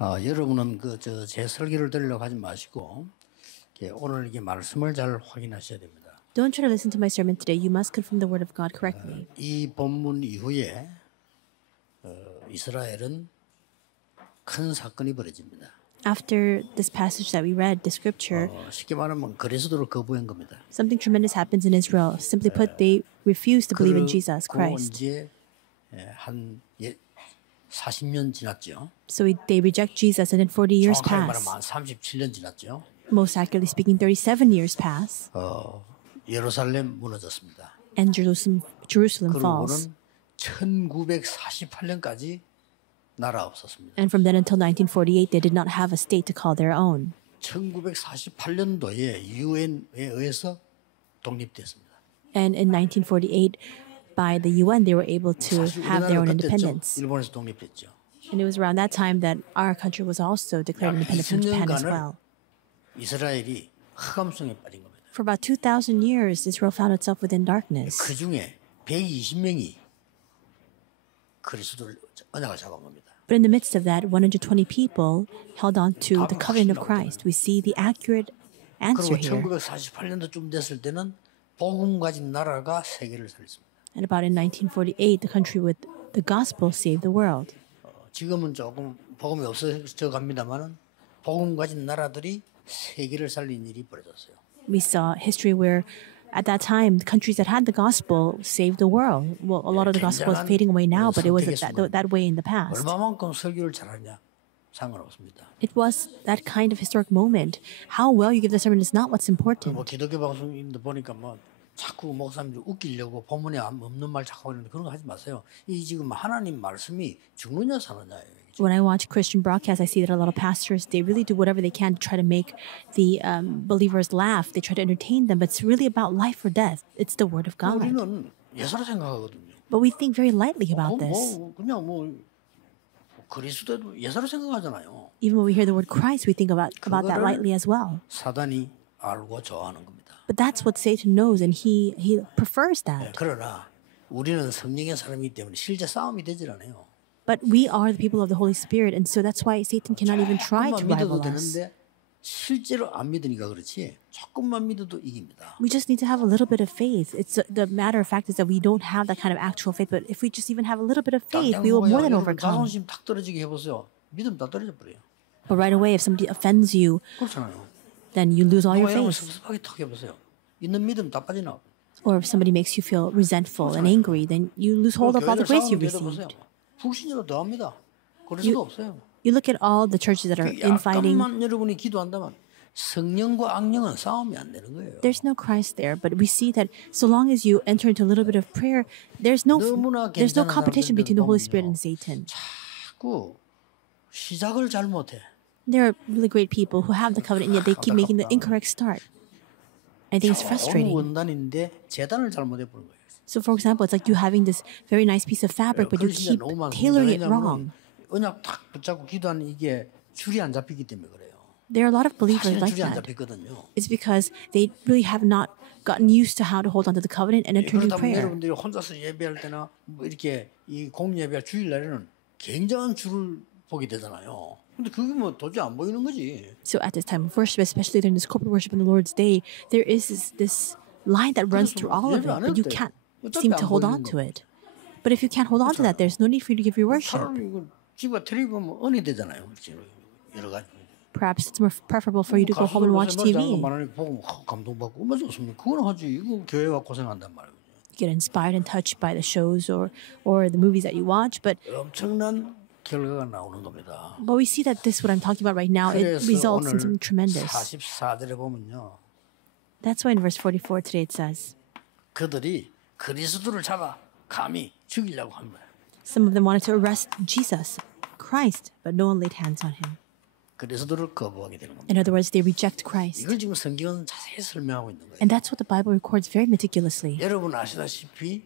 여러분은 제 설교를 들으려고 하지 마시고 오늘 이게 말씀을 잘 확인하셔야 됩니다. Don't try to listen to my sermon today. You must confirm the word of God correctly. 이 본문 이후에 이스라엘은 큰 사건이 벌어집니다. After this passage that we read, the scripture, 쉽게 말하면 그리스도를 거부한 겁니다. something tremendous happens in Israel. Simply put, they refuse to believe in Jesus Christ. 이제 한 40년 지났죠. So they reject Jesus, and then 40 years 정확하게 pass. 말하면 한 37년 지났죠. Most accurately speaking, 37 years pass, 예루살렘 무너졌습니다. and Jerusalem falls. 그러고는 1948년까지 나라 없었습니다. And from then until 1948, they did not have a state to call their own. 1948년도에 유엔에 의해서 독립됐습니다. And in 1948, by the UN, they were able to have their own independence. 일본에서 독립했죠. And it was around that time that our country was also declared independent from Japan as well. 이스라엘이 흑암성에 빠진 겁니다. For about 2,000 years, Israel found itself within darkness. 그 중에 120명이 그리스도를 언약을 잡은 겁니다. But in the midst of that, 120 people held on to the covenant of Christ. We see the accurate answer 그리고 here. 1948년도쯤 됐을 때는 복음 가진 나라가 세계를 살렸습니다. And about in 1948, the country with the gospel saved the world. 지금은 조금 복음이 없어져 갑니다만은 복음 가진 나라들이 세계를 살린 일이 벌어졌어요. We saw history where at that time, the countries that had the gospel saved the world. Well, a lot of the gospel is fading away now, but it was that way in the past. 얼마만큼 설교를 잘하냐 상관없습니다. It was that kind of historic moment. How well you give the sermon is not what's important. 기독교 방송인들 보니까 자꾸 목사님들 웃기려고 본문에 없는 말 자꾸 하는데 그런 거 하지 마세요. 이 지금 하나님 말씀이 죽느냐 사느냐예요. When I watch Christian broadcasts, I see that a lot of pastors, they really do whatever they can to try to make the believers laugh. They try to entertain them, but it's really about life or death. It's the word of God. 우리는 예사로 생각하거든요. But we think very lightly about this. 그냥 그리스도도 예사로 생각하잖아요. Even when we hear the word Christ, we think about that lightly as well. 사단이 알고 좋아하는 겁니다. But that's what Satan knows, and he prefers that. 그러나 우리는 성령의 사람이기 때문에 실제 싸움이 되질 않아요. But we are the people of the Holy Spirit, and so that's why Satan cannot even try to rival us. 되는데 실제로 안 믿으니까 그렇지 조금만 믿어도 이깁니다. We just need to have a little bit of faith. It's the matter of fact is that we don't have that kind of actual faith, but if we just even have a little bit of faith, we will more than overcome. 자존심 탁 떨어지게 해보세요. 믿음 다 떨어져 버려요. But right away, if somebody offends you, 그렇잖아요. then you lose all your faith. 섭섭하게 탁 해보세요. 있는 믿음 다 빠져나와. Or if somebody makes you feel resentful and angry, then you lose hold of all the grace you received. 불신자도 더합니다. 그럴 수도 없어요. You look at all the churches that are infighting. 약간만 여러분이 기도한다면 성령과 악령은 싸움이 안 되는 거예요. There's no Christ there, but we see that so long as you enter into a little bit of prayer, there's no competition between the Holy Spirit and Satan. 자꾸 시작을 잘못해. There are really great people who have the covenant, and yet they keep making the incorrect start. I think it's frustrating. 원단인데 재단을 잘못해 보는 거예요. So, for example, it's like you having this very nice piece of fabric, but you keep tailoring it wrong. 언약 탁 붙잡고 기도하는 이게 줄이 안 잡히기 때문에 그래요. There are a lot of believers like 줄이 안 that. 잡히거든요. It's because they really have not gotten used to how to hold on to the covenant and enter into 그러다 prayer. 여러분들이 혼자서 예배할 때나 이렇게 이 공예 예배할 주일날에는 굉장한 줄을 보게 되잖아요. 근데 그게 도저히 안 보이는 거지. So at this time of worship, especially during this corporate worship on the Lord's Day, there is this line that runs through all of it, but you can't seem to hold on to it. But if you can't hold on to that, there's no need for you to give your worship. 집에 텔레비 보면 은이 되잖아요. 여러 가지. Perhaps it's more preferable for you to go home and watch TV. 보고 감동받고 얼마나 좋습니까? 그건 하지. 이거 교회가 고생한단 말이에요. Get inspired and touched by the shows or the movies that you watch, but 엄청난 결과가 나오는 겁니다. we see that this, what I'm talking about right now, it results in something tremendous. 44절에 보면요. That's why in verse 44 today it says, 그들이 그리스도를 잡아 감히 죽이려고 한 거예요. some of them wanted to arrest Jesus, Christ, but no one laid hands on him. 그리스도를 거부하게 되는 겁니다. In other words, they reject Christ. 이걸 지금 성경은 자세히 설명하고 있는 거예요. And that's what the Bible records very meticulously. 여러분 아시다시피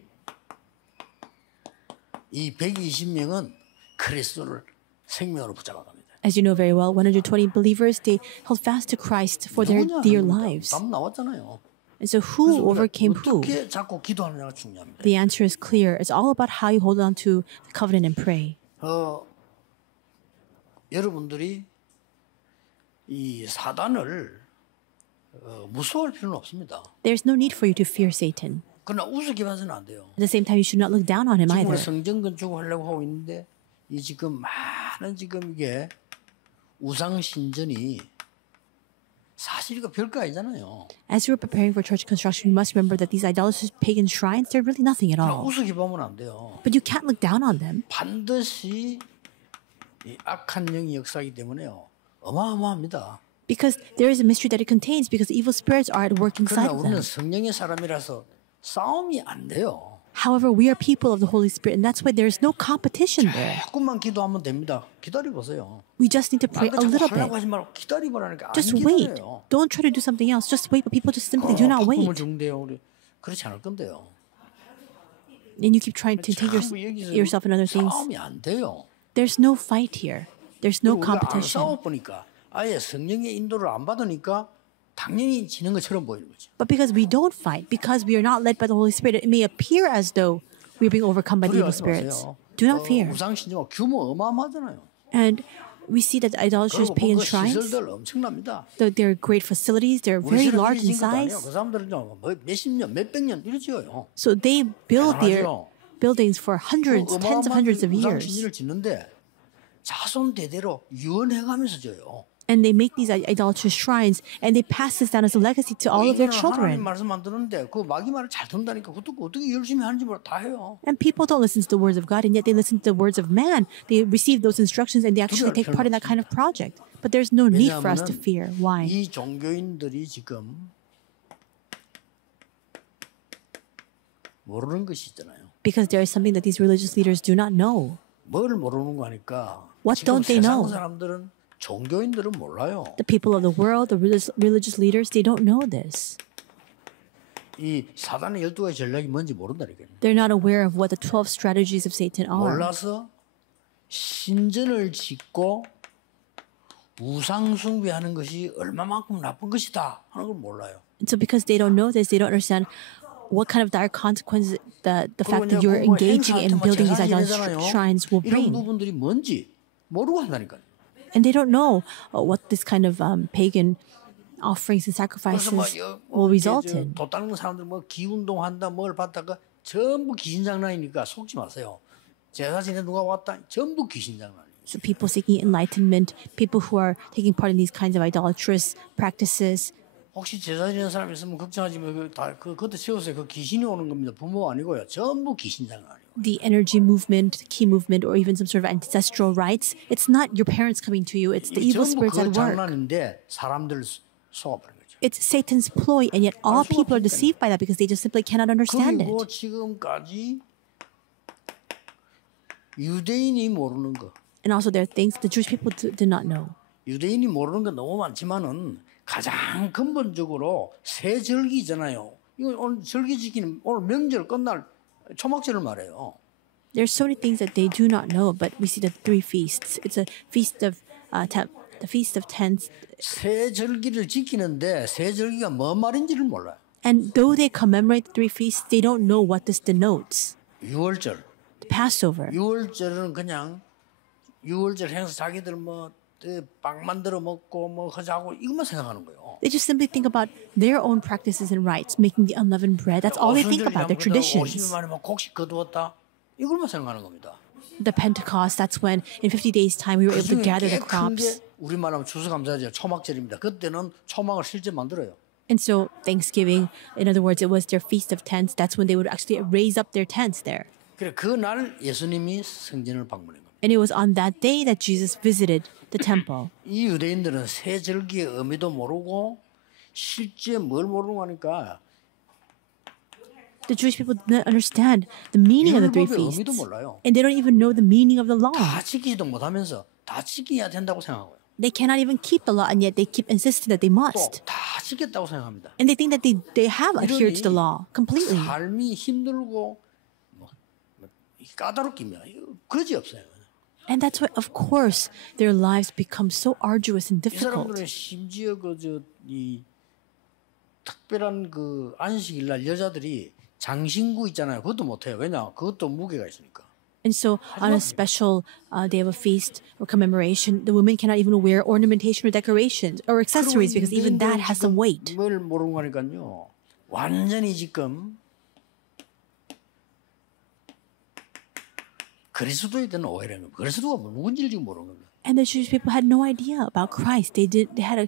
이 120명은 그리스도를 생명으로 붙잡아 갑니다. As you know very well, 120 believers, they held fast to Christ for their dear lives. 답 나왔잖아요. And so who overcame who? 어떻게 자꾸 기도하느냐가 중요합니다. The answer is clear. It's all about how you hold on to the covenant and pray. 여러분들이 이 사단을 무서워할 필요는 없습니다. There's no need for you to fear Satan. 그러나 우습게 봐서는 안 돼요. At the same time, you should not look down on him 지금 either. 성전 건축을 하려고 하고 있는데 이 지금 많은 지금 이게 우상 신전이 사실 이거 별거 아니잖아요. As you are preparing for church construction, you must remember that these idolatrous pagan shrines, they're really nothing at 그러나 all. 우습게 보면 안 돼요. But you can't look down on them. 반드시 이 악한 영이 역사하기 때문에요. 어마어마합니다. Because there is a mystery that it contains, because evil spirits are at work inside 그러나 of 우리는 them. 성령의 사람이라서 싸움이 안 돼요. However, we are people of the Holy Spirit, and that's why there is no competition there. 조금만 기도하면 됩니다. 기다려 보세요. We just need to pray a little 하려고 bit. 하지 말고 기다리라니까 안 Just wait. 기다려요. Don't try to do something else. Just wait. But people just simply do not 바쁨을 wait. 준대요. 우리 그렇지 않을 건데요. And you keep trying to take 자꾸 여기서 yourself and other things. 싸움이 안 돼요. There's no fight here. There's no 우리가 안 competition. 싸워 보니까 아예 성령의 인도를 안 받으니까 당연히 지는 것처럼 보이는 거죠. But because we don't fight, because we are not led by the Holy Spirit, it may appear as though we're being overcome by the evil 두려워하지 spirits. 마세요. Do not fear. 우상 신전 규모 어마어마하잖아요. And we see that idolatrous 그리고 pagan 그 shrines, 시설들 엄청납니다. they're great facilities, they're very large in size. 그 사람들은 뭐 몇십 년, 몇백 년 이러지요. So they build their 대단하죠. buildings for hundreds, tens of hundreds of 우상 years. 신전을 짓는데 자손 대대로 유언해가면서 져요. And they make these idolatrous shrines, and they pass this down as a legacy to all of their 하나님 children. 말씀 안 듣는데 그 마귀 말을 잘 듣는다니까 그것도 어떻게 열심히 하는지 몰라 다 해요. And people don't listen to the words of God, and yet they listen to the words of man. They receive those instructions, and they actually take part in that kind of project. But there's no need for us to fear. Why? 이 종교인들이 지금 모르는 것이 있잖아요. Because there is something that these religious leaders do not know. 뭘 모르는 거 하니까 What 지금 don't they 세상 know? 사람들은 종교인들은 몰라요. The people of the world, the religious leaders, they don't know this. 이 사단의 12가지 전략이 뭔지 모른다니까요. They're not aware of what the 12 strategies of Satan are. 몰라서 신전을 짓고 우상 숭배하는 것이 얼마만큼 나쁜 것이다 하는 걸 몰라요. And so because they don't know this, they don't understand what kind of dire consequences the fact that you're engaging in building these idolatrous shrines will 이런 bring. 부분들이 뭔지 모르고 한다니까요. And they don't know what this kind of pagan offerings and sacrifices will result in. 돈 닦는 사람들 뭐 기운동 한다 뭘 받다가 전부 귀신 장난이니까 속지 마세요. 제사 지내 누가 왔다 전부 귀신 장난이에요. So people seeking enlightenment, people who are taking part in these kinds of idolatrous practices, 혹시 제사 지내는 사람 있으면 걱정하지 말고 그것도 세우세요. 그 귀신이 오는 겁니다. 부모 아니고요. 전부 귀신 장난이에요. the energy movement, the key movement, or even some sort of ancestral rites, it's not your parents coming to you, it's the evil 전부 spirits 그 at work. 장난인데 사람들을 속아버린 거죠. It's Satan's ploy, and yet all people are deceived by that because they just simply cannot understand 그리고 it. 지금까지 유대인이 모르는 거. And also there are things the Jewish people did not know. 유대인이 모르는 건 너무 많지만은 가장 근본적으로 새 절기잖아요. 이거 오늘 절기 지키는 오늘 명절 끝날 초막절을 말해요. There's so many things that they do not know, but we see the three feasts. It's a feast of the feast of tents, 새 절기를 지키는데 새 절기가 뭔 말인지를 몰라요. and though they commemorate the three feasts, they don't know what this denotes. 6월절. The Passover. 6월절은 그냥 6월절 행사 자기들 뭐빵 만들어 먹고 뭐 하자고 이것만 생각하는 거예요. They just simply think about their own practices and rites, making the unleavened bread. That's all they think about, their 50일 traditions. 만에 막 곡식 거두었다. 이걸만 생각하는 겁니다. The Pentecost, that's when in 50 days' time we were able to 그중에 gather the 꽤큰 crops. 게 우리말하면 추수감사절 초막절입니다. 그때는 초막을 실제 만들어요. And so Thanksgiving, in other words, it was their feast of tents. That's when they would actually raise up their tents there. 그래 그날 예수님이 성전을 방문한 겁니다. And it was on that day that Jesus visited the temple. 이 유대인들은 새 절기의 의미도 모르고 실제 뭘 모르고 하니까 The Jewish people didn't understand the meaning of the three 율법의 feasts. 의미도 몰라요. And they don't even know the meaning of the law. 다 지키지도 못하면서 다 지켜야 된다고 생각하고요. They cannot even keep the law, and yet they keep insisting that they must. 또 다 지켰다고 생각합니다. And they think that they have adhered to the law completely. 삶이 힘들고 까다롭기면 그러지 없어요. And that's why, of course, their lives become so arduous and 이 difficult. 사람들은 심지어 이 특별한 그 안식일 날 여자들이 장신구 있잖아요. 그것도 못 해요. 왜냐? 그것도 무게가 있으니까. And so, on a special day of a feast or commemoration, the women cannot even wear ornamentation or decorations or accessories because even that has some weight. 뭘 모르는 거니까요. 완전히 지금 그리스도에 대한 오해라는 거예요. 그리스도가 누군지를 지금 모르는 거예요. And the Jewish people had no idea about Christ. They had a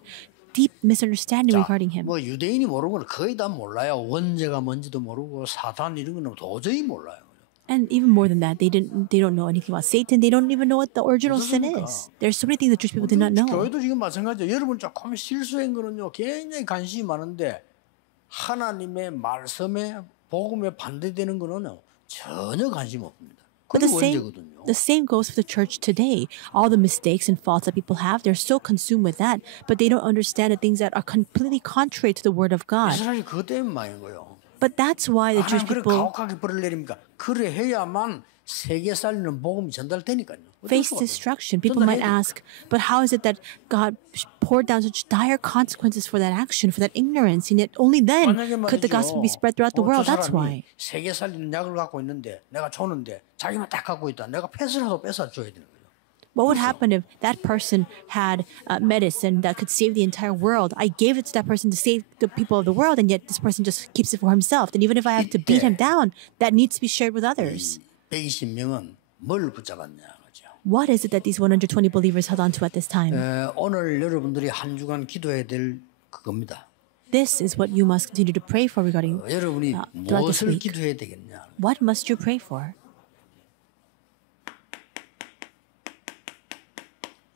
deep misunderstanding regarding him. 뭐 유대인이 모르는 건 거의 다 몰라요. 원죄가 뭔지도 모르고 사탄 이런 거는 도저히 몰라요. And even more than that, they don't know anything about Satan. They don't even know what the original sin is. There's so many things that Jewish people did not know. 교회도 지금 마찬가지죠. 여러분 조금 실수한 거는요. 굉장히 관심이 많은데 하나님의 말씀에 복음에 반대되는 거는 전혀 관심 없습니다. But the same goes for the church today. All the mistakes and faults that people have, they're so consumed with that, but they don't understand the things that are completely contrary to the word of God. 이스라엘이 그것 때문에 망한 거예요. But that's why the Jewish 그래 people 가혹하게 벌을 내립니까? 그래 해야만 세계 살리는 복음이 전달되니까요. face destruction. People might ask, but how is it that God poured down such dire consequences for that action, for that ignorance, and yet only then could the gospel be spread throughout the world? That's why. 세계 살리는 약을 갖고 있는데 내가 줬는데 자기만 딱 갖고 있다. 내가 패스라도 뺏어 줘야 되는 거예요. What would happen if that person had medicine that could save the entire world? I gave it to that person to save the people of the world, and yet this person just keeps it for himself. And even if I have to beat him down, that needs to be shared with others. 120명은 뭘 붙잡았냐 그죠? What is it that these 120 believers held on to at this time? 오늘 여러분들이 한 주간 기도해야 될 그겁니다. This is what you must continue to pray for regarding 여러분이 throughout this 무엇을 week. 기도해야 되겠냐? What must you pray for?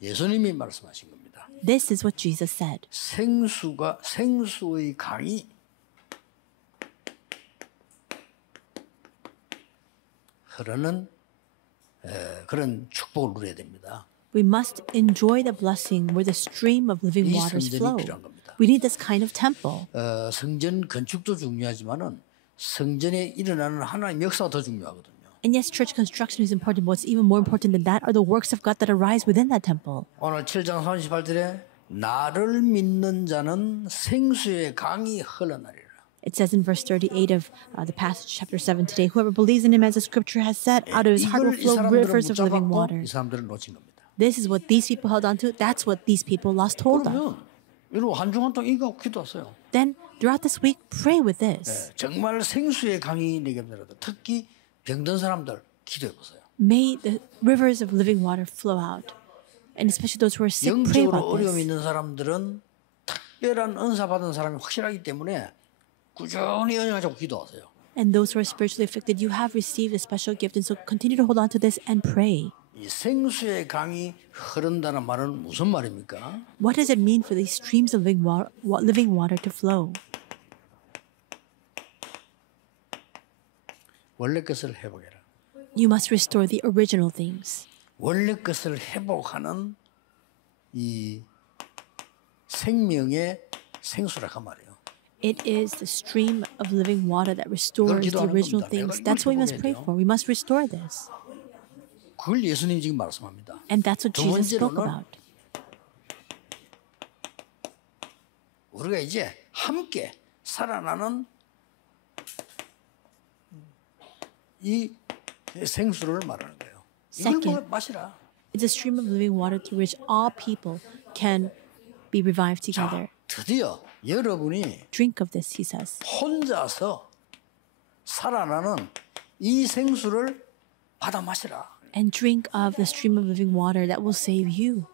예수님이 말씀하신 겁니다. This is what Jesus said. 생수의 강이 흐르는 그런 축복을 누려야 됩니다. We must enjoy the blessing where the stream of living 이 waters 성전이 flow. 필요한 겁니다. We need this kind of temple. 성전 건축도 중요하지만은 성전에 일어나는 하나님의 역사가 더 중요하거든요. And yes, church construction is important, but what's even more important than that are the works of God that arise within that temple. 오늘 7장 38절에 나를 믿는 자는 생수의 강이 흘러나리라. It says in verse 38 of the passage, chapter 7 today, whoever believes in him, as the scripture has said, out of his heart will 이걸 이 flow 사람들은 rivers of living 붙잡았고 water. 이 사람들은 놓친 겁니다. This is what these people held on to. That's what these people lost hold of. 그러면 여러분 한 주간 동안 이거 기도하세요. Then, throughout this week, pray with this. 정말 생수의 강이 되게 합니다. 특히 병든 사람들 기도해 보세요. May the rivers of living water flow out. And especially those who are sick, pray 영적으로 about 어려움이 this. 있는 사람들은 특별한 은사 받은 사람이 확실하기 때문에 꾸준히 연약하고 기도하세요. And those who are spiritually afflicted, you have received a special gift. And so continue to hold on to this and pray. 이 생수의 강이 흐른다는 말은 무슨 말입니까? What does it mean for these streams of living water to flow? 원래 것을 회복해라. You must restore the original things. 원래 것을 회복하는 이 생명의 생수라고 말이에요. It is the stream of living water that restores the original things. That's what we must pray for. We must restore this. 그걸 예수님이 지금 말씀합니다. And that's what 두 Jesus spoke 번째로는 about. 우리가 이제 함께 살아나는 이 생수를 말하는 거예요. 이걸 Second, 마시라. it's a stream of living water through which all people can be revived together. 드디어 여러분이 Drink of this, he says. 혼자서 살아나는 이 생수를 받아 마시라. And drink of the stream of living water that will save you.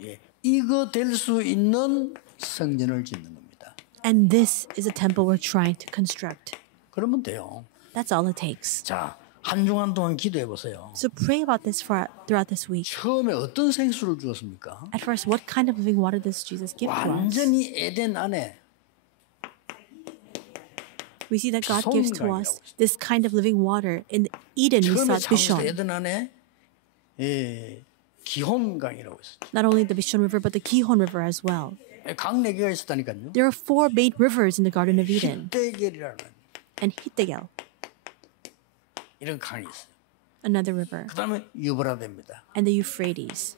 예, 이거 될 수 있는 성전을 짓는 겁니다. And this is a temple we're trying to construct. 그러면 돼요. That's all it takes. 자, 한 주간 동안 기도해 보세요. So pray about this throughout this week. 처음에 어떤 생수를 주었습니까? At first, what kind of living water does Jesus give to us? 완전히 에덴 안에 We see that God gives to us this kind of living water. In Eden, we saw 처음에 창세기 Bishon. 에덴 안에 기혼강이라고 있었죠. Not only the Bishon River, but the Gihon River as well. 강 4개가 있었다니까요. There are 4 main rivers in the Garden of Eden. 히데겔이라는 And Hittegel, 이런 강이 있어요. another river. 그 다음에 유브라데입니다. And the Euphrates.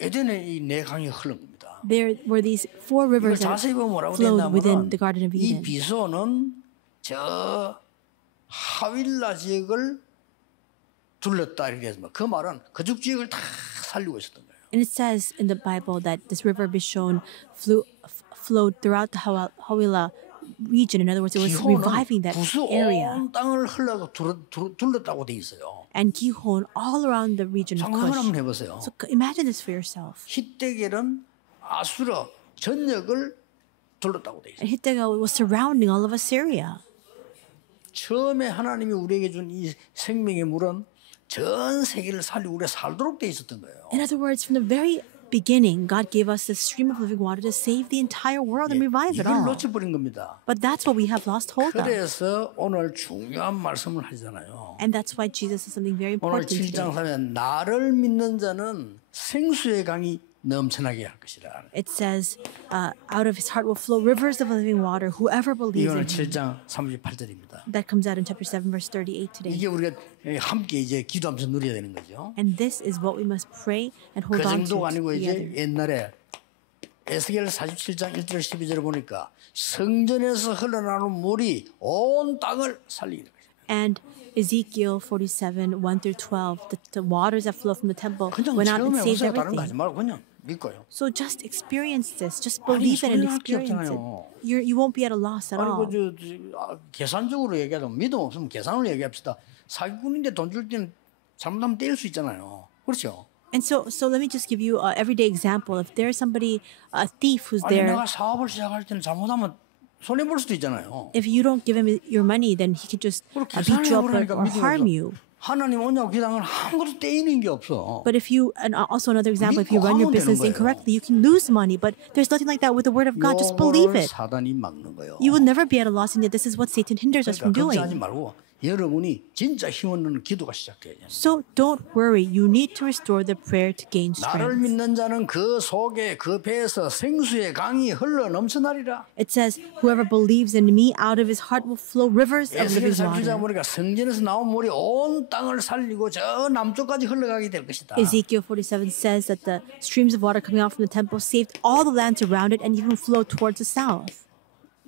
에덴에 이 4강이 흐른 겁니다. There were these 4 이걸 rivers that 자세히 보면 뭐라고 flowed within 되냐면 the Garden of 이 Eden. 비소는 저 하윌라 지역을 둘렀다 이렇게 해서 그 말은 그쪽 지역을 다 살리고 있었던 거예요. And it says in the Bible that this river Bishon flowed throughout the Hawilah region. In other words, it was reviving that area. 온 땅을 흘러가 둘렀다고 돼 있어요. And Gihon all around the region of 상상을 한번 Cush. 해보세요. So imagine this for yourself. 히데겔은 아수르 전역을 둘렀다고 돼 있어요. And Hittega was surrounding all of Assyria. 처음에 하나님이 우리에게 준 이 생명의 물은 전 세계를 살리고 우리가 살도록 돼 있었던 거예요. In other words, from the very beginning, God gave us this stream of living water to save the entire world and revive it 이걸 all. 놓쳐버린 겁니다. But that's what we have lost hold of. 그래서 오늘 중요한 말씀을 하잖아요. And that's why Jesus says something very 오늘 important 7장 today. 3에 나를 믿는 자는 생수의 강이 넘쳐나게 할 것이라. It says, out of his heart will flow rivers of living water, whoever believes 이거는 in him. 7장 38절입니다. That comes out in chapter 7, verse 38 today. 이게 우리가 함께 이제 기도하면서 누려야 되는 거죠. And this is what we must pray and 그 hold on 정도가 to 아니고 together. 이제 옛날에 에스겔 47장 1절 12절을 보니까 성전에서 흘러나오는 물이 온 땅을 살리게 됩니다. And Ezekiel 47, 1 through 12, the waters that flow from the temple 그냥 went out and 체험해 saved 보세요. 다른 거 하지 everything. 말고 그냥 믿고요. So just experience this. Just believe it and 소리날 게 experience it. 없잖아요. You won't be at a loss at 아니 all. 계산적으로 얘기하면 믿음 없으면 계산으로 얘기합시다. 사기꾼인데 돈 줄 때는 잘못하면 떼일 수 있잖아요. 그렇죠? And so let me just give you an everyday example. If there's somebody, a thief who's 아니 there, 내가 사업을 시작할 때는 잘못하면 손해 볼 수도 있잖아요. if you don't give him your money, then he can just 그렇게 beat you up 계산을 or 해보라니까 harm 믿음이 you. 없어. 하나님 언약 기당은 아무것도 떼이는 게 없어. But if you, and also another example, if you run your 믿고 하면 business 되는 거예요. incorrectly, you can lose money. But there's nothing like that with the word of God. Just believe 요거를 it. 사단이 막는 거예요. You will never be at a loss, and yet this is what Satan hinders us from 그러니까 걱정하지 doing. 말고 여러분이 진짜 힘 얻는 기도가 시작돼요. So don't worry. You need to restore the prayer to gain 나를 strength. 믿는 자는 그 속에 그 배에서 생수의 강이 흘러 넘쳐나리라. It says, whoever believes in me, out of his heart will flow rivers of 에스겔 living 37장 water. 보니까 성전에서 나온 물이 온 땅을 살리고 저 남쪽까지 흘러가게 될 것이다. Ezekiel 47 says that the streams of water coming out from the temple saved all the lands around it and even flowed towards the south.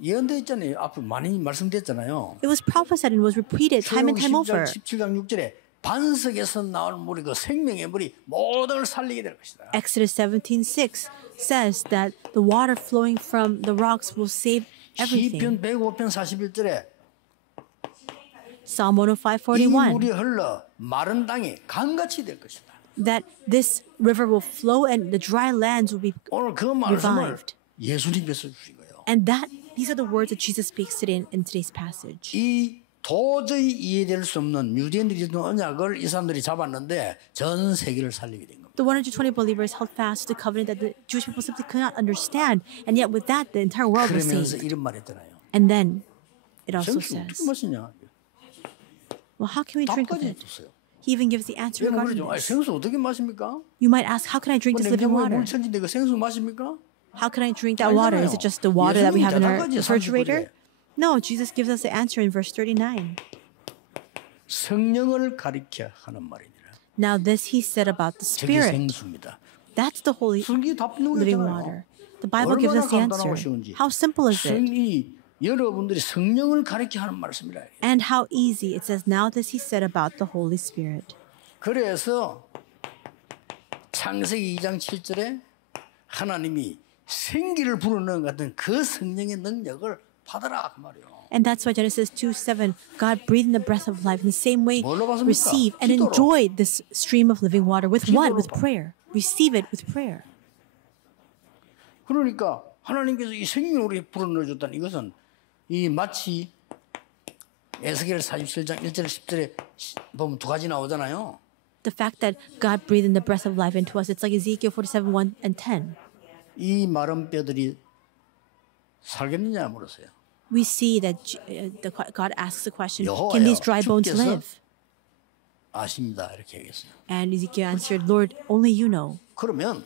예언돼 있잖아요. 앞에 많이 말씀됐잖아요. It was prophesied and was repeated time and time over. 17장 6절에 반석에서 나온 물이 그 생명의 물이 모든 걸 살리게 될 것이다. Exodus 17:6 says that the water flowing from the rocks will save everything. 시편 105편 41절에 Psalm 이 105:41 물이 흘러 마른 땅이 강같이 될 것이다. that this river will flow and the dry lands will be 오늘 그 말씀을 revived. 예수님께서 주신 거예요. And these are the words that Jesus speaks today in today's passage. 이 도저히 이해될 수 없는 유대인들이 준 언약을 이 사람들이 잡았는데 전 세계를 살리게 된 겁니다. The 120 believers held fast to the covenant that the Jewish people simply could not understand, and yet with that, the entire world was 그러면서 saved. 이런 말 했잖아요. And then it also 생수 어떻게 says, 마시냐? well, how can we drink of 답까지 it? 해줬어요. He even gives the answer 여러분 regarding 그러죠. 아니, this. 생수 어떻게 마십니까? You might ask, how can I drink this living 냉장고에 water? 물 천진데 그 생수 마십니까? How can I drink that water? Is it just the water that we have in our refrigerator? No, Jesus gives us the answer in verse 39. 성령을 가리켜 하는 말이니라. Now this he said about the 저게 Spirit. 생수입니다. That's the holy 성경이 답 넣는 living 거잖아요. water. The Bible gives us the answer. How simple is it? 여러분들이 성령을 가리켜 하는 말씀이라. And how easy. It says, now this he said about the Holy Spirit. 그래서 창세기 2장 7절에 하나님이 생기를 불어넣은 같은 그 성령의 능력을 받아라 그 말이에요. And that's why Genesis 2:7, God breathed in the breath of life. In the same way, 뭘로 받습니까? receive and 기도로. enjoy this stream of living water. With what? 기도로 With prayer. Receive it with prayer. 그러니까 하나님께서 이 생명을 불어넣어 줬다는 이것은 이 마치 에스겔 47장 1절 10절에 보면 두 가지 나오잖아요. The fact that God breathed in the breath of life into us, it's like Ezekiel 47, 1 and 10. 이 마른 뼈들이 살겠느냐 물었어요. We see that God asks the question, 여호와여, can these dry bones 주께서 live? 아십니다. 이렇게 얘기했어요. And Ezekiel answered, Lord, only you know. 그러면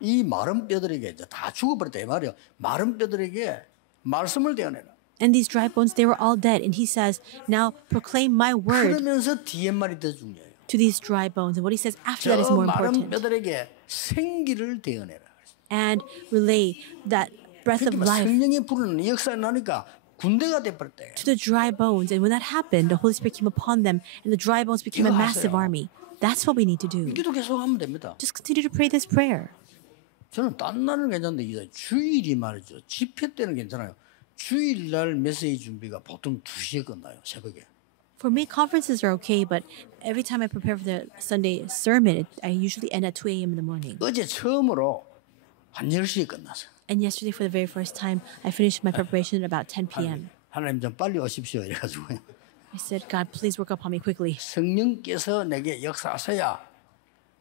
이 마른 뼈들에게 이제 다 죽어버렸다 이 말이에요. 마른 뼈들에게 말씀을 대어내라. And these dry bones, they were all dead. And he says, now proclaim my word 그러면서 뒤에 말이 더 중요해요. to these dry bones. And what he says after that is 저 more 마른 important. 뼈들에게 생기를 대어내라. And relay that breath of 그러니까 life. 성령의 불은 역사가 나니까 군대가 돼버렸대. to the dry bones. And when that happened, the Holy Spirit came upon them, and the dry bones became a 이거 massive 하세요. army. That's what we need to do. 기도 계속 하면 됩니다. Just continue to pray this prayer. 저는 딴 날은 괜찮은데 이제 주일이 말이죠. 집회 때는 괜찮아요. 주일날 메시지 준비가 보통 2시에 끝나요. 새벽에. For me, conferences are okay, but every time I prepare for the Sunday sermon, I usually end at 2 a.m. in the morning. 어제 처음으로 한 10시에 끝났어요. And yesterday, for the very first time, I finished my preparation at about 10 p.m. 하나님 좀 빨리 오십시오. 이래가지고 I said, God, please work upon me quickly. 성령께서 내게 역사하셔야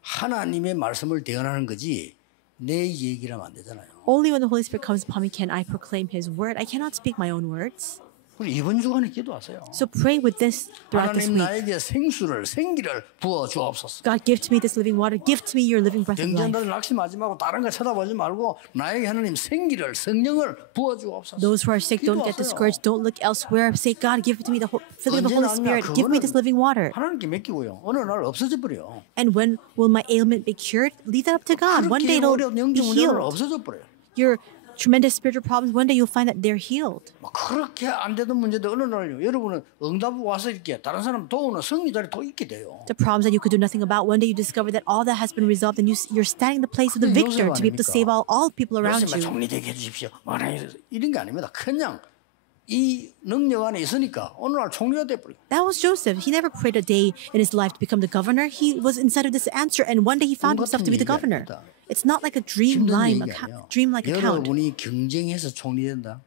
하나님의 말씀을 대언하는 거지 내 얘기를 하면 안 되잖아요. Only when the Holy Spirit comes upon me can I proclaim His word. I cannot speak my own words. 우리 이번 주간에 기도하세요. So pray with this throughout this 하나님 week. 나에게 생기를 부어 주옵소서. God, give to me this living water. Give to me your living breath of life. 경쟁자들 낙심하지 말고 다른 거 쳐다보지 말고 나에게 하나님 성령을 부어 주옵소서. Those who are sick, don't get 기도하세요. discouraged. Don't look elsewhere. Say, God, give to me the filling of the Holy Spirit. Give me this living water. 하나님께 맡기고요. 어느 날 없어져 버려요. And when will my ailment be cured? Leave that up to God. One day it'll 어려운 be 영적 문제는 healed. 없어져 버려요. Your tremendous spiritual problems, one day you'll find that they're healed. 뭐 그렇게 안 되던 문제도 어느 날요. 여러분은 응답 와서 이렇게 다른 사람 도우는 성리 자리 더 있게 돼요. The problems that you could do nothing about, one day you discover that all that has been resolved and you're standing in the place of the 그게 victor 요셉 to be able to save all people around 요셉만 you. 정리되게 해주십시오. 이런 게 아닙니다. 그냥 이 능력 안에 있으니까 어느 날 총리가 돼버려요. That was Joseph. He never prayed a day in his life to become the governor. He was inside of this answer, and one day he found himself to be the governor. It's not like a 힘든 dreamlike 얘기가 아니에요. account. 여러분이 경쟁해서 총리된다.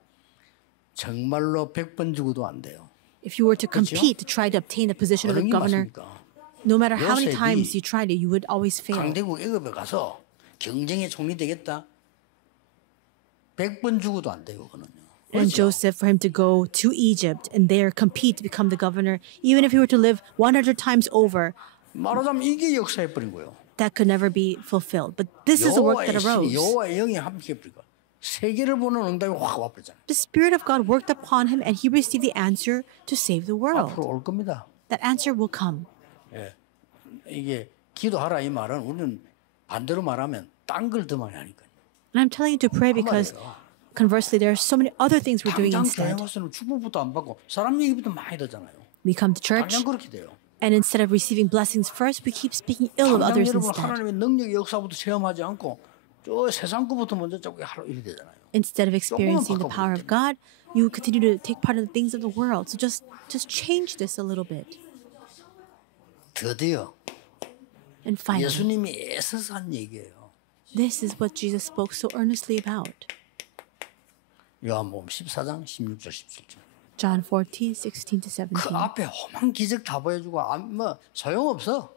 정말로 100번 죽어도 안 돼요. If you were to compete to try to obtain the position of a 어떤 게 governor, 맞습니까? no matter how many 요셉이 times you tried it, you would always fail. 강대국 애굽에 가서 경쟁에 총리 되겠다. 100번 죽어도 안 돼요. 그거는요. And 그렇죠? Joseph, for him to go to Egypt and there compete to become the governor, even if he were to live 100 times over, 말하자면 이게 역사해 버린 거예요. that could never be fulfilled. But this is the work that arose. 여호와의 영이 함께 버리고 세계를 보는 응답이 확 와버렸잖아요. The Spirit of God worked upon him and he received the answer to save the world. 앞으로 올 겁니다. That answer will come. 예. 이게 기도하라 이 말은 우리는 반대로 말하면 딴 걸 더 많이 하니까요. And I'm telling you to pray because conversely, there are so many other things we're doing 당장 instead. 교회 와서는 축복부터 안 받고 사람 얘기부터 많이 듣잖아요. We come to church 당장 그렇게 돼요. and instead of receiving blessings first, we keep speaking ill of 당장 others 여러분 instead. 하나님의 능력의 역사부터 체험하지 않고 저 세상 것부터 먼저 자꾸 하러 이래 되잖아요. Instead of experiencing the power of God, you continue to take part in the things of the world. So just change this a little bit. 드디어 And finally, 예수님이 애써서 한 얘기예요. this is what Jesus spoke so earnestly about. 요한복음 14장 16절 17절. John 14, 16 to 그 17. 앞에 험한 기적 다 보여주고 뭐 소용없어.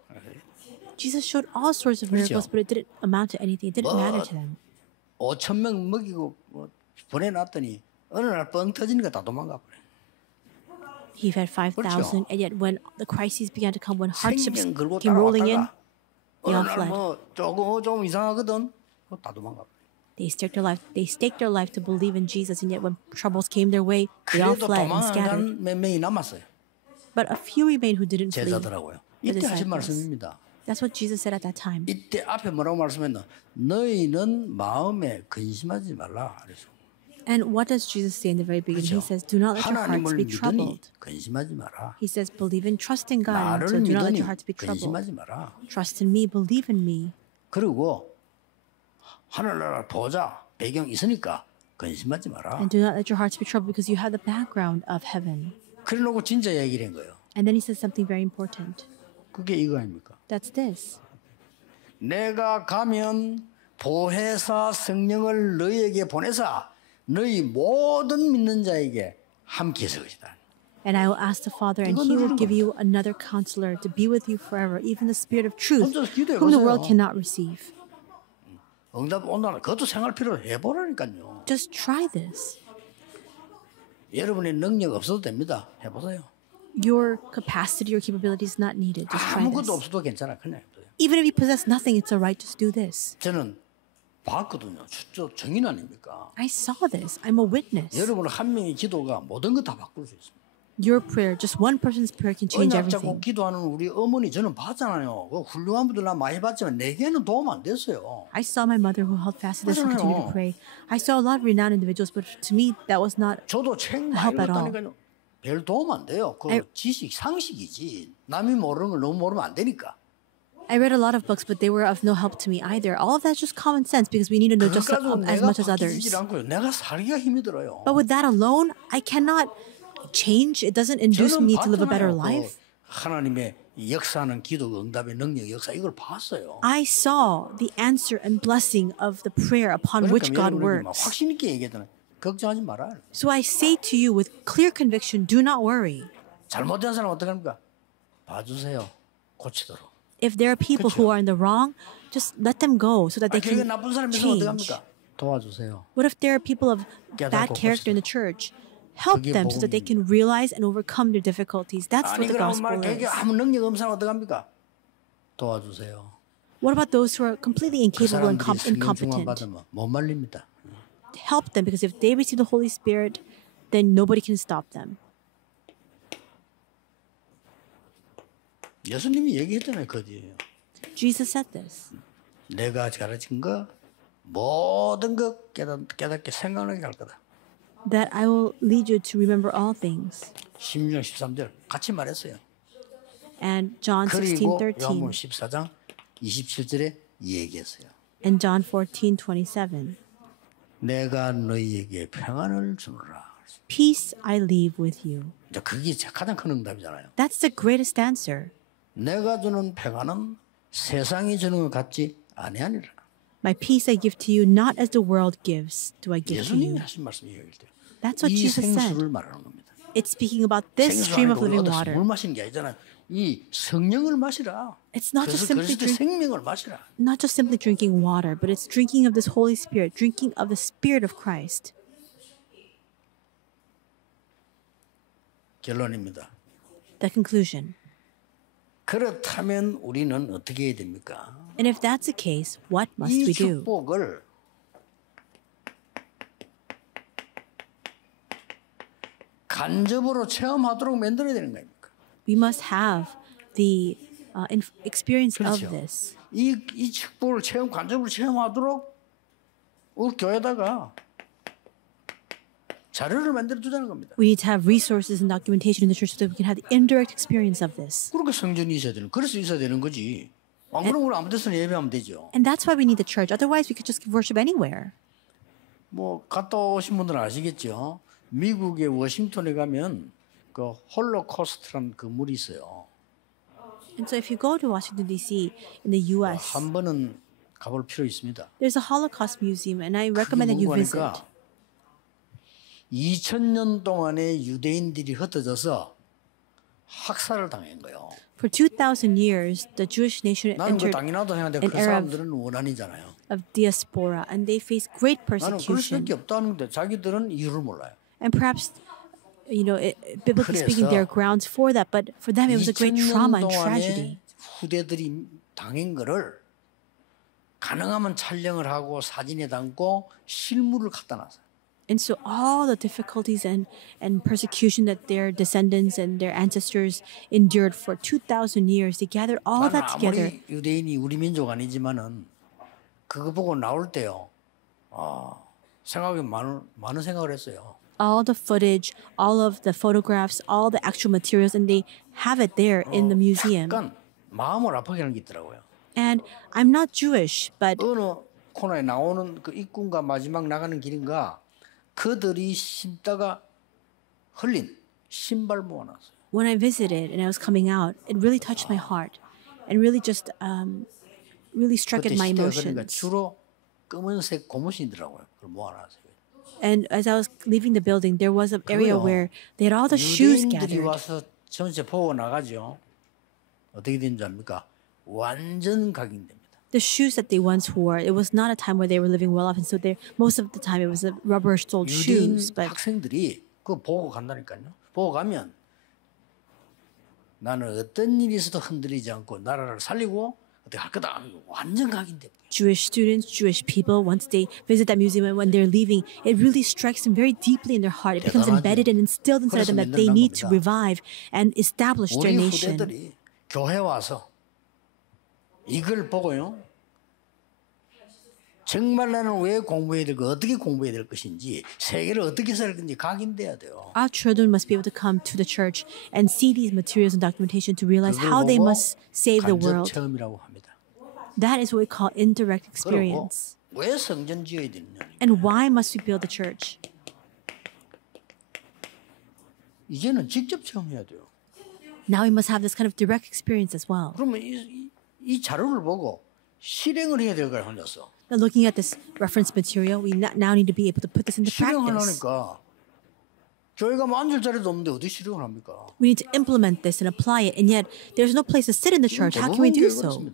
Jesus showed all sorts of miracles, but it didn't amount to anything. It didn't matter to them. 5천 명 먹이고 뭐 보내놨더니 어느 날 뻥 터지니까 다 도망가 버려. He fed 5,000, and yet when the crises began to come, when hardships 생명 걸고 came rolling in, 따라왔다가 they 어느 all 날 fled. 뭐 조금 이상하거든. 그거 다 도망가 버려. They staked their life to believe in Jesus, and yet when troubles came their way, they all 그래도 fled and scattered. 도망간 몇 명이 남았어요. But a few remained who didn't flee. 제자더라고요. The 이때 하신 disciples. 말씀입니다. That's what Jesus said at that time. 이때 앞에 뭐라고 말씀했나? 너희는 마음에 근심하지 말라. 그래서 And what does Jesus say in the very beginning? He says, "Do not let your hearts 하나님을 be 믿으니 troubled." 근심하지 마라. He says, "Believe in, trust in God, and 나를 so do not let 믿으니 your hearts be troubled. 근심하지 마라. Trust in me, believe in me." 그리고 하늘나라 보자 배경 있으니까 근심하지 마라. And do not let your hearts be troubled because you have the background of heaven. 그래놓고 진짜 얘기를 한 거예요. And then he says something very important. 그게 이거 아닙니까? That's this. 내가 가면 보혜사 성령을 너희에게 보내사 너희 모든 믿는 자에게 함께 있을 것이다. And I will ask the Father, and He will give you another counselor to be with you forever, even the Spirit of truth, 혼자 기도해 whom the world 보세요. cannot receive. 응답 온다는 그것도 생활 필요로 해보라니까요. Just try this. 여러분의 능력 없어도 됩니다. 해보세요. Your capacity or capability is not needed. Just try 아무것도 this. 없어도 괜찮아. 그냥 해보세요. Even if you possess nothing, it's all right. Just do this. 저는 봤거든요. 저 정인 아닙니까? I saw this. I'm a witness. 여러분 한 명의 기도가 모든 거 다 바꿀 수 있습니다. Your prayer, just one person's prayer can change 언약 잡고 everything. 기도하는 우리 어머니 저는 봤잖아요. 그 훌륭한 분들 나 많이 봤지만 내게는 도움 안 됐어요. I saw my mother who held fast to this and continued to 맞아요. pray. I saw a lot of renowned individuals, but to me, that was not 저도 책 많이 help at all. 읽었다니까요. 별 도움 안 돼요. 그 지식 상식이지. 남이 모르는 걸 너무 모르면 안 되니까. I read a lot of books, but they were of no help to me either. All of that's just common sense because we need to know just 그것 가지고 as 내가 much as others. 바뀌지 않고요. 내가 살기가 힘이 들어요. But with that alone, I cannot change. It doesn't induce 저는 me to live a better 봤잖아요. life. 하나님의 역사하는 기도 응답의 능력 역사 이걸 봤어요. I saw the answer and blessing of the prayer upon which God 여러분에게 막 works. 확신 있게 얘기했잖아요. 걱정하지 말아요. So I say to you with clear conviction, do not worry. 잘못된 사람 어떻게 합니까? 봐주세요. 고치도록. If there are people who are in the wrong, just let them go so that they 교회 can 나쁜 사람 있으면 어떻게 change. 합니까? 도와주세요. What if there are people of bad 깨닫고 character in the church? Help 그게 them so that they can realize and overcome their difficulties. That's 아니 what the 그러면 gospel 말 교회 is. 아무 능력 없는 사람 어떻게 합니까? 도와주세요. What about those who are completely 그 incapable and 사람들이 성령 충만 incompetent? 받으면 못 말립니다. Help them because if they receive the Holy Spirit, then nobody can stop them. 예수님이 얘기했잖아요. 그 뒤에. Jesus said this. 내가 가르친 거 모든 것 깨닫게 생각나게 할 거다. That I will lead you to remember all things. 16장 13절 같이 말했어요. And John 그리고 16:13 요한복음 14장 27절에 얘기했어요. and John 14:27. 내가 너희에게 평안을 주노라. Peace I leave with you. 이제 그게 가장 큰 응답이잖아요. That's the greatest answer. 내가 주는 평안은 세상이 주는 것 같지 아니하니라. My peace I give to you, not as the world gives, do I give to 예수님이 you. 하신 말씀이에요. That's what 이 Jesus said. 생수를 말하는 겁니다. It's speaking about this 생수 stream of 아니고 living 얻어서 water. 물 마시는 게 아니잖아요. 이 성령을 마시라. It's not just simply 그리스도의 drink, 생명을 마시라. not just simply drinking water, but it's drinking of this Holy Spirit, drinking of the Spirit of Christ. 결론입니다. The conclusion. 그렇다면 우리는 어떻게 해야 됩니까? And if that's the case, what must 이 we do? 축복을 간접으로 체험하도록 만들어야 되는 거입니까? We must have the experience of 그렇죠. this. 이 축복을 간접으로 체험하도록 우리 교회다가 자료를 만들어 두자는 겁니다. We need to have resources and documentation in the church so that we can have the indirect experience of this. 그렇게 성전이 있어야 되는, 그래서 있어야 되는 거지. 안 그러면 우리 아무 데서나 예배하면 되죠. And that's why we need the church. Otherwise, we could just worship anywhere. 뭐 갔다 오신 분들은 아시겠죠. 미국의 워싱턴에 가면 그 홀로코스트라는 건물이 있어요. And so if you go to Washington, D.C. in the U.S., 한 번은 가볼 필요 있습니다. there's a Holocaust museum, and I recommend that you visit. 2000년 동안에 유대인들이 흩어져서 학살을 당한 거예요. For 2,000 years, the Jewish nation 나는 그 entered 당연하다 생각하는데 an 그 era 사람들은 원한이잖아요. of diaspora, and they faced great 나는 그럴 persecution. 수밖에 없다는데 자기들은 이유를 몰라요. And perhaps, biblically speaking, 그래서 there are grounds for that, but for them it was a great 2000년 trauma and 동안에 tragedy. 후대들이 당한 거를 가능하면 촬영을 하고 사진에 담고 실물을 갖다 놨어요. And so all the difficulties and persecution that their descendants and their ancestors endured for 2,000 years, they gathered all 나는 that together. 아무리 유대인이 우리 민족 아니지만은 그거 보고 나올 때요. 생각이 많은 생각을 했어요. All the footage, all of the photographs, all the actual materials, and they have it there in the museum. 약간 마음을 아프게 하는 게 있더라고요. And I'm not Jewish, but 어느 코너에 나오는 그 입구인가 마지막 나가는 길인가 그들이 신다가 흘린 신발 모아놨어요. when I visited and I was coming out, it really touched my heart and really just really struck at 그때 my 시대가 그러니까 emotions. 주로 검은색 고무신이더라고요. 그걸 모아놨어요. And as I was leaving the building, there was an area 그거요. where they had all the shoes 유대인들이 gathered. 와서 전체 보고 나가죠. 어떻게 되는지 압니까? 완전 각인됩니다. The shoes that they once wore, it was not a time where they were living well off, and so most of the time it was a rubber-soled 유대인 shoes. But 학생들이 그거 보고 간다니까요. 보고 가면 나는 어떤 일이 있어도 흔들리지 않고 나라를 살리고 어떻게 할 거다. 완전 각인돼. Jewish students, Jewish people, once they visit that museum and when they're leaving, it really strikes them very deeply in their heart. It becomes 대단하죠. embedded and instilled inside of them that they 그래서 need to 만들어낸 revive and establish their 우리 nation. 후대들이 교회 와서 이걸 보고요. 정말 나는 왜 공부해야 될까, 어떻게 공부해야 될 것인지, 세계를 어떻게 살 건지 각인돼야 돼요. Our children must be able to come to the church and see these materials and documentation to realize 그걸 how they 보고 must save the 간접 world. 체험이라고 합니다. That is what we call indirect 그리고 experience. 왜 성전 지어야 되느냐? And why must we build the church? 이제는 직접 체험해야 돼요. Now we must have this kind of direct experience as well. 그러면 이 자료를 보고 실행을 해야 될 거야 혼자서. Now, looking at this reference material, we now need to be able to put this into 실행을 practice. 하니까 교회가 뭐 앉을 자리도 없는데 어디 실행을 합니까? We need to implement this and apply it, and yet there's no place to sit in the church. How can we do so?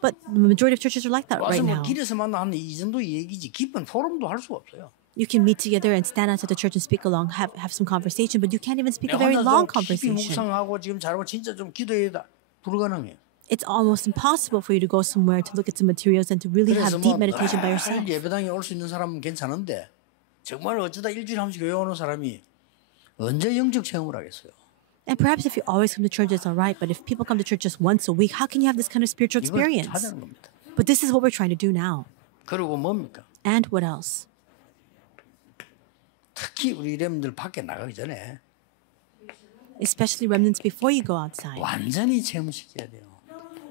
But the majority of churches are like that right 와서 뭐 now. 길에서 만나는 이 정도 얘기지 깊은 포럼도 할 수가 없어요. You can meet together and stand outside the church and speak along, have some conversation, but you can't even speak a very long 깊이 conversation. 묵상하고 지금 잘하고 진짜 좀 기도해야 불가능해요. It's almost impossible for you to go somewhere to look at some materials and to really 그래서 have 뭐 deep meditation by yourself. 예배당에 올 수 있는 사람은 괜찮은데 정말 어쩌다 일주일에 한 번씩 교회 오는 사람이 언제 영적 체험을 하겠어요? And perhaps if you always come to church, it's all right. But if people come to church just once a week, how can you have this kind of spiritual 이걸 experience? 하자는 겁니다. But this is what we're trying to do now. 그리고 뭡니까? And what else? 특히 우리 렘들 밖에 나가기 전에 Especially remnants before you go outside. 완전히 체험시켜야 돼요.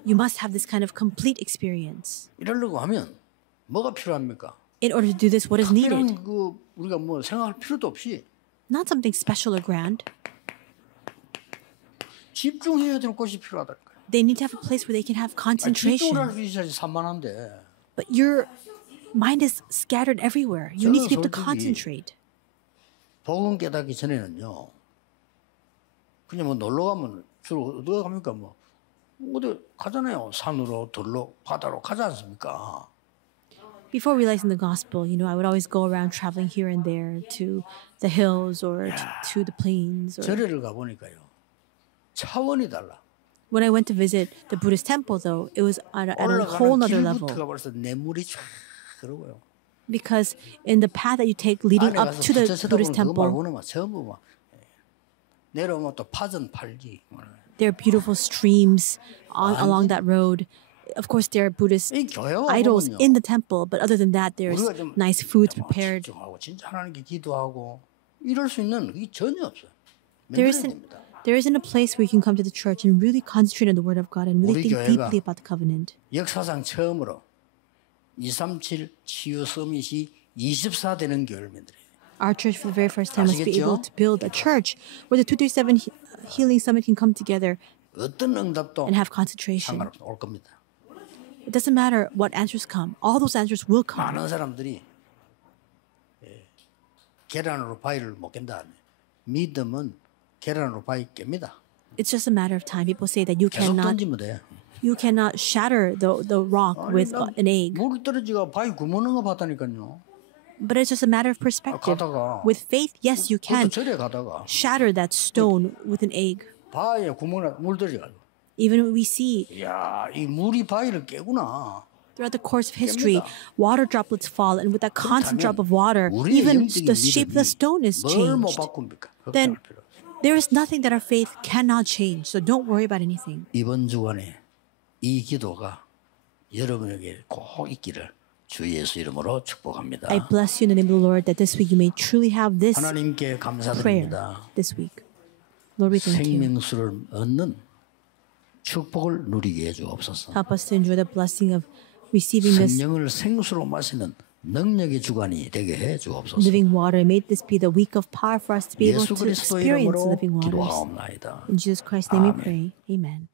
You must have this kind of complete experience. 이러려고 하면 뭐가 필요합니까? In order to do this, what is needed? 특별한 그 우리가 뭐 생각할 필요도 없이 Not something special or grand. 집중해야 될 곳이 필요하다니까요. They need to have a place where they can have concentration. 집중을 할 수 있어야지 산만한데. But your mind is scattered everywhere. You need to be able to 솔직히 concentrate. 복음 깨닫기 전에는요. 그냥 뭐 놀러 가면 주로 어디 갑니까? 뭐 어디 가잖아요. 산으로, 들로, 바다로 가지 않습니까? Before realizing the gospel, I would always go around traveling here and there to the hills or to the plains. Or 절에를 가 보니까요. 차원이 달라. when I went to visit the Buddhist temple, though, it was at a whole 올라가는 other level. 길부터가 벌써 냇물이 쫙 흐르고요. Because in the path that you take leading 안에 up 가서 to the 부처 Buddhist 쳐다보는 그거 temple, 말고는 막 전부 막 내려오면 또 파전 팔기. there are beautiful streams along that road. Of course, there are Buddhist 이 교회와 idols 보면요. in the temple, but other than that, there's 우리가 좀 nice foods prepared. 집중하고 진짜 하나님께 기도하고 이럴 수 있는 게 전혀 없어요. There 만들어야 isn't, 됩니다. there isn't a place where you can come to the church and really concentrate on the Word of God and really 우리 think 교회가 deeply about the covenant. 역사상 처음으로 237 치유 서밋이 24 되는 교회를 만들어요. Our church, for the very first time, must be 아시겠죠? able to build a church where the 237 Healing Summit can come together 어떤 응답도 and have concentration. 상관없어 올 겁니다. It doesn't matter what answers come. All those answers will come. 많은 사람들이 계란으로 바위를 못 깬다. 믿음은 계란으로 바위 깹니다. It's just a matter of time. People say that you 계속 cannot 던지면 돼. shatter the rock with an egg. 물이 떨어지가 바위 구멍난 거 봤다니까요. But it's just a matter of perspective. 가다가 With faith, yes, you 그것도 can 절에 가다가 shatter that stone with an egg. 바위에 구멍나 물 떨어져가지고. Even we see 이야, 이 물이 바위를 깨구나. throughout the course of history, water droplets fall, and with that constant drop of water, 우리의 even 영적인 the shape of the stone is 뭘 못 changed. 바꿉니까? Then 걱정할 필요 없어요. there is nothing that our faith cannot change. So don't worry about anything. 이번 주간에 이 기도가 여러분에게 꼭 있기를 주 예수 이름으로 축복합니다. I bless you in the name of the Lord that this week you may truly have this 하나님께 prayer 감사드립니다. this week. Lord, we thank you. 생명수를 얻는 축복을 누리게 해주옵소서. Help us to enjoy the blessing of receiving this 성령을 생수로 마시는 능력의 주관이 되게 해주옵소서. living water. May this be the week of power for us to be able 예수 to 그리스도 experience 이름으로 living waters. 기도하옵나이다. In Jesus Christ's name we 아멘. pray. Amen.